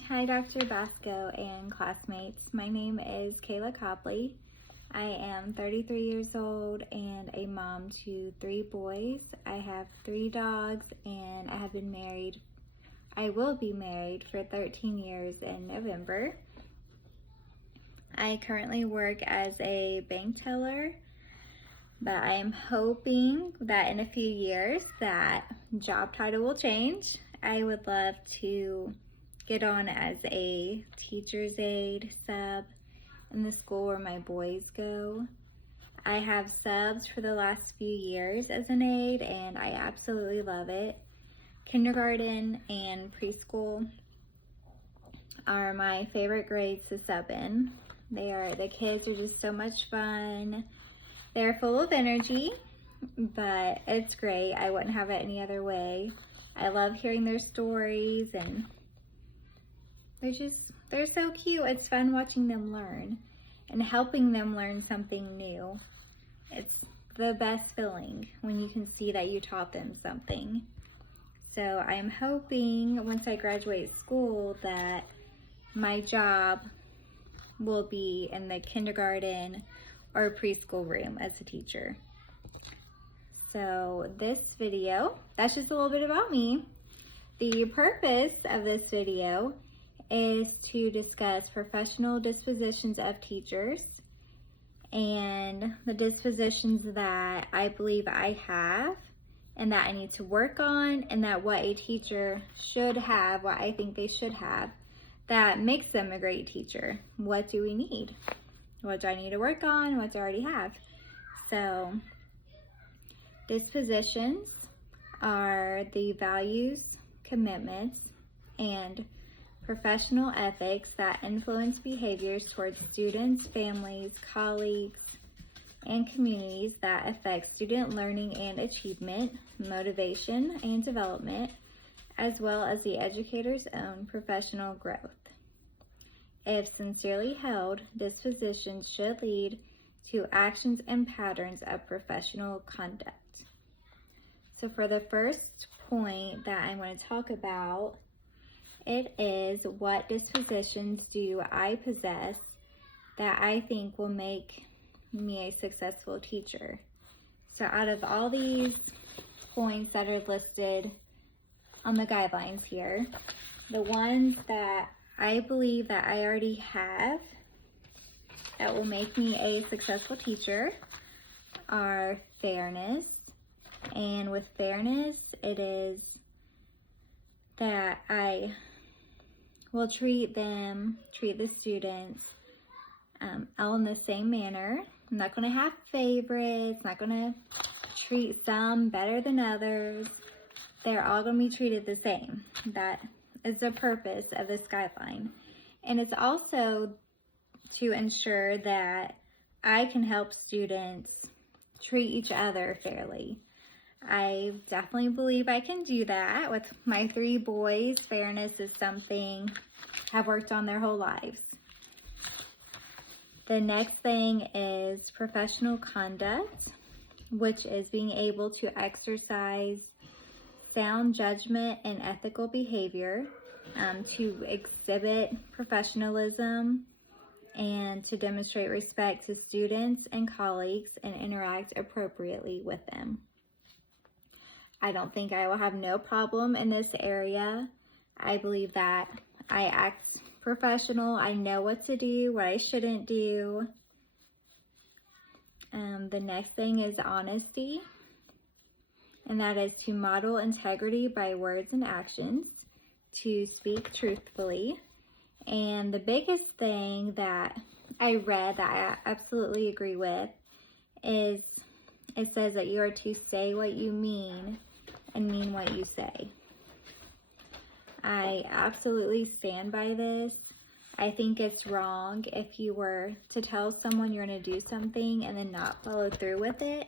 Hi, Dr. Basco and classmates. My name is Kayla Copley. I am 33 years old and a mom to 3 boys. I have 3 dogs and I have been married. I will be married for 13 years in November. I currently work as a bank teller, but I am hoping that in a few years that job title will change. I would love to get on as a teacher's aide sub in the school where my boys go. I have subbed for the last few years as an aide and I absolutely love it. Kindergarten and preschool are my favorite grades to sub in. The kids are just so much fun. They're full of energy, but it's great. I wouldn't have it any other way. I love hearing their stories and they're so cute. It's fun watching them learn and helping them learn something new. It's the best feeling when you can see that you taught them something. So I'm hoping once I graduate school that my job will be in the kindergarten or preschool room as a teacher. So this video, that's just a little bit about me. The purpose of this video is to discuss professional dispositions of teachers and the dispositions that I believe I have and that I need to work on, and that what a teacher should have, what I think they should have, that makes them a great teacher. What do we need? What do I need to work on? What do I already have? So, dispositions are the values, commitments, and professional ethics that influence behaviors towards students, families, colleagues, and communities that affect student learning and achievement, motivation and development, as well as the educator's own professional growth. If sincerely held, dispositions should lead to actions and patterns of professional conduct. So for the first point that I'm going to talk about, it is what dispositions do I possess that I think will make me a successful teacher. So out of all these points that are listed on the guidelines here, the ones that I believe that I already have that will make me a successful teacher are fairness. And with fairness, it is that I will treat the students all in the same manner. I'm not going to have favorites, not going to treat some better than others. They're all going to be treated the same. That is the purpose of this guideline. And it's also to ensure that I can help students treat each other fairly. I definitely believe I can do that with my 3 boys. Fairness is something I've worked on their whole lives. The next thing is professional conduct, which is being able to exercise sound judgment and ethical behavior, to exhibit professionalism and to demonstrate respect to students and colleagues and interact appropriately with them. I don't think I will have no problem in this area. I believe that I act professional. I know what to do, what I shouldn't do. The next thing is honesty, and that is to model integrity by words and actions, to speak truthfully. And the biggest thing that I read that I absolutely agree with is it says that you are to say what you mean and mean what you say. I absolutely stand by this. I think it's wrong if you were to tell someone you're going to do something and then not follow through with it.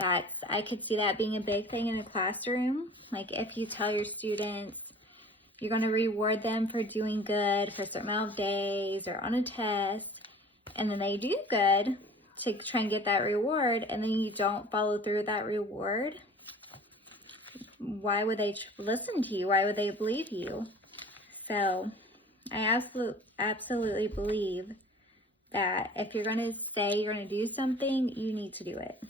I could see that being a big thing in a classroom. Like if you tell your students you're going to reward them for doing good for a certain amount of days or on a test, and then they do good to try and get that reward, and then you don't follow through with that reward, why would they listen to you? Why would they believe you? So I absolutely believe that if you're going to say you're going to do something, you need to do it.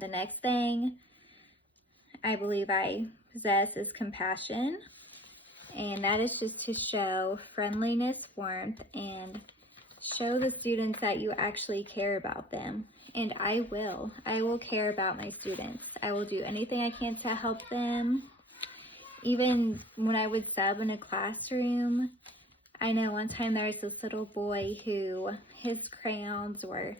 The next thing I believe I possess is compassion. And that is just to show friendliness, warmth, and show the students that you actually care about them. And I will care about my students. I will do anything I can to help them. Even when I would sub in a classroom, I know one time there was this little boy who his crayons were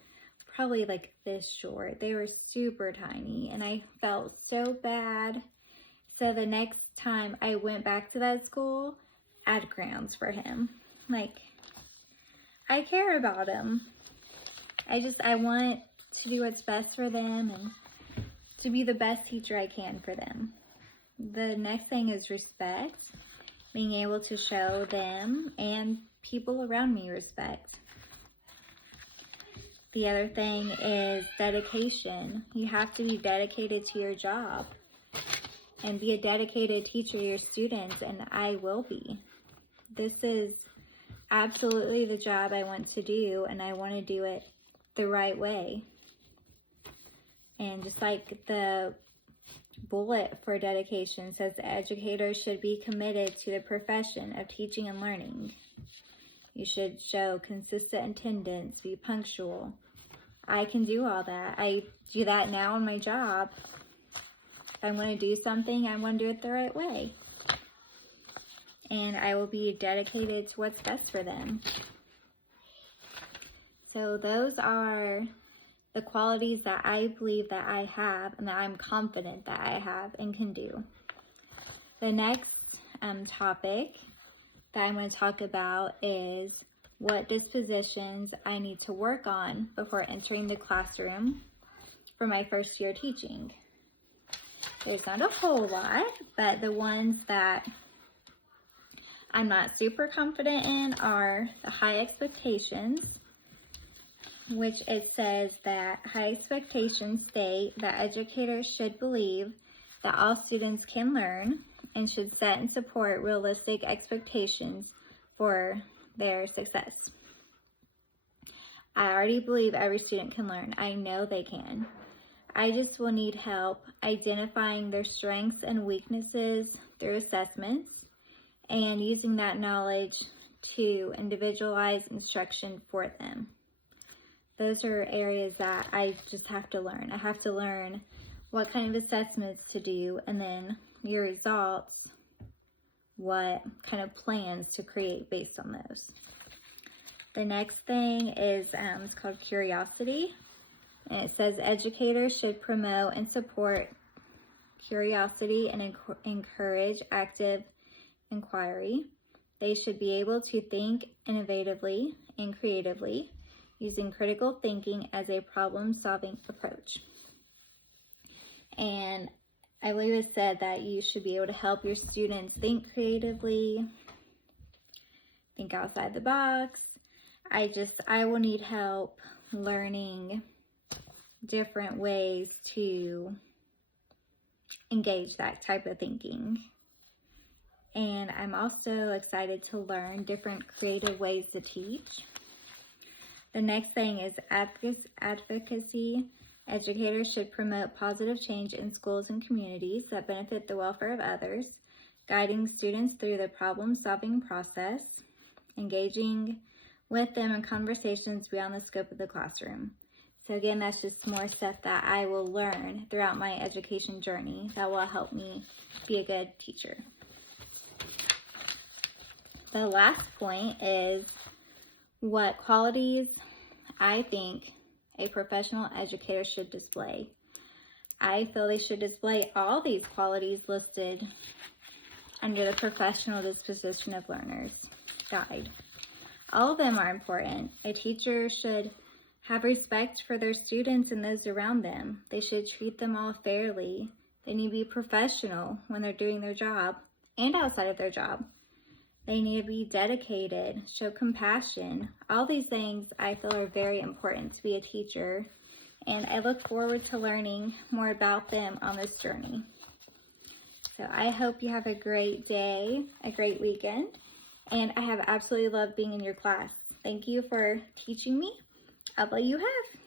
probably like this short. They were super tiny, and I felt so bad. So the next time I went back to that school, I had crayons for him. Like, I care about him. I want to do what's best for them and to be the best teacher I can for them. The next thing is respect, being able to show them and people around me respect. The other thing is dedication. You have to be dedicated to your job and be a dedicated teacher to your students, and I will be. This is absolutely the job I want to do, and I want to do it the right way. And just like the bullet for dedication says, the educator should be committed to the profession of teaching and learning. You should show consistent attendance, be punctual. I can do all that. I do that now in my job. If I want to do something, I want to do it the right way. And I will be dedicated to what's best for them. So those are the qualities that I believe that I have and that I'm confident that I have and can do. The next topic that I'm going to talk about is what dispositions I need to work on before entering the classroom for my first year teaching. There's not a whole lot, but the ones that I'm not super confident in are the high expectations, which it says that high expectations state that educators should believe that all students can learn and should set and support realistic expectations for their success. I already believe every student can learn. I know they can. I just will need help identifying their strengths and weaknesses through assessments and using that knowledge to individualize instruction for them. Those are areas that I just have to learn. I have to learn what kind of assessments to do, and then your results, what kind of plans to create based on those. The next thing is it's called curiosity. And it says educators should promote and support curiosity and encourage active inquiry. They should be able to think innovatively and creatively, using critical thinking as a problem-solving approach. And I believe it said that you should be able to help your students think creatively, think outside the box. I will need help learning different ways to engage that type of thinking. And I'm also excited to learn different creative ways to teach. The next thing is advocacy. Educators should promote positive change in schools and communities that benefit the welfare of others, guiding students through the problem-solving process, engaging with them in conversations beyond the scope of the classroom. So again, that's just more stuff that I will learn throughout my education journey that will help me be a good teacher. The last point is what qualities I think a professional educator should display. I feel they should display all these qualities listed under the Professional Disposition of Learners Guide. All of them are important. A teacher should have respect for their students and those around them. They should treat them all fairly. They need to be professional when they're doing their job and outside of their job. They need to be dedicated, show compassion. All these things I feel are very important to be a teacher, and I look forward to learning more about them on this journey. So I hope you have a great day, a great weekend, and I have absolutely loved being in your class. Thank you for teaching me all that you have.